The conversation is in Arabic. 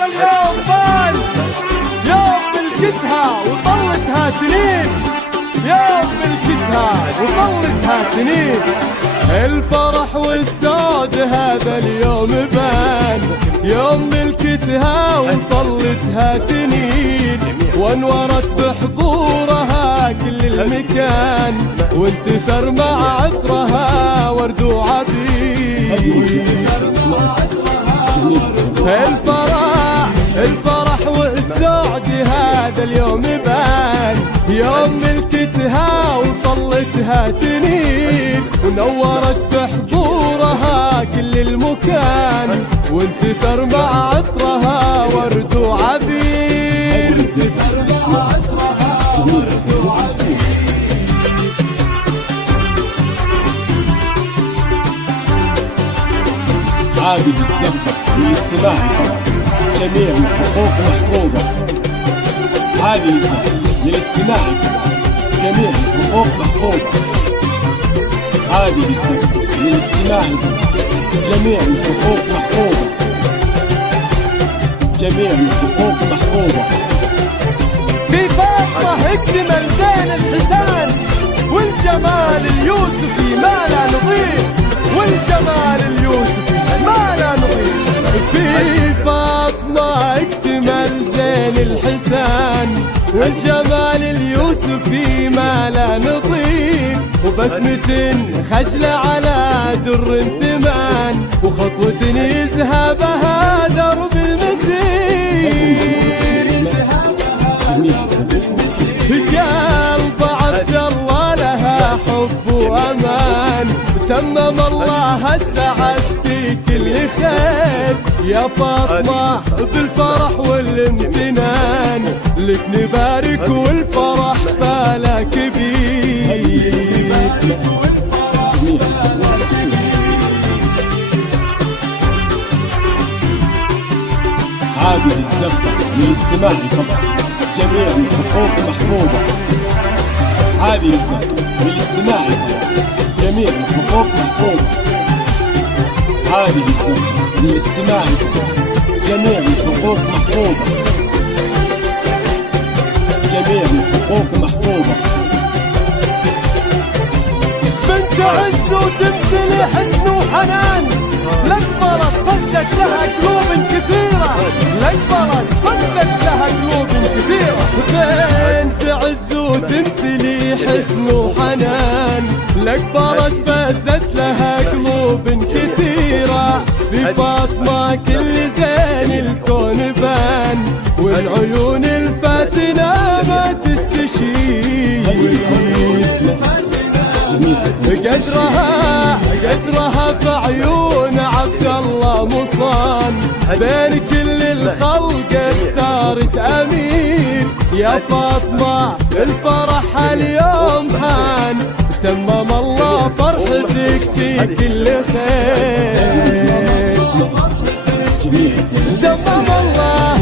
هذا اليوم بان يوم ملكتها وطلتها تنين، يوم ملكتها وطلتها تنين. الفرح والسعد هذا اليوم بان يوم ملكتها وطلتها تنين، وانورت بحضورها كل المكان، وانتثر مع عطرها ورد وعبيد. الفرح والسعد هذا اليوم بان يوم ملكتها وطلتها تنين، ونورت بحضورها كل المكان، وانتثر مع عطرها ورد وعبير. عادي بالضبط بالاستماع جميع الحقوق محفوظة. عادي للاستماع جميع الحقوق محفوظة. عادي للاستماع جميع الحقوق محفوظة. جميع الحقوق محفوظة. في فاطمة اكتمل زين الحسان، والجمال اليوسفي ما لا نظير، والجمال اليوسفي ما لا نظير. في فاطمة اكتمل زين الحسان، والجمال اليوسفي ما لا نظير، وبسمة خجلة على در ثمان، وخطوة يذهبها درب المسير. قلب عبد الله لها حب وامان، تمم الله السعد في كل خير. يا فاطمة بالفرح والامتنان لك نبارك، والفرح فلا كبير. عادي للدفع للاستماع طبعا جميع الحقوق محفوظة. عادي للاستماع جميع الحقوق محفوظة. عادي للاستماع جميع الحقوق محفوظة. جميع الحقوق محفوظة. بنت عز وتمتلي حسن وحنان، لقبلت فزت لها قلوب كثيرة، لقبلت فزت لها قلوب كثيرة. بنت عز وتمتلي حسن وحنان، لقبلت فزت لها قلوب كثيرة. في فاطمة كل زين الكون بان، والعيون الفاتنة ما تستشير. قدرها في عيون عبد الله مصان، بين كل الخلق اختارت امير. يا فاطمة الفرح اليوم حان، تمم الله فرحتك في كل خير. تمم الله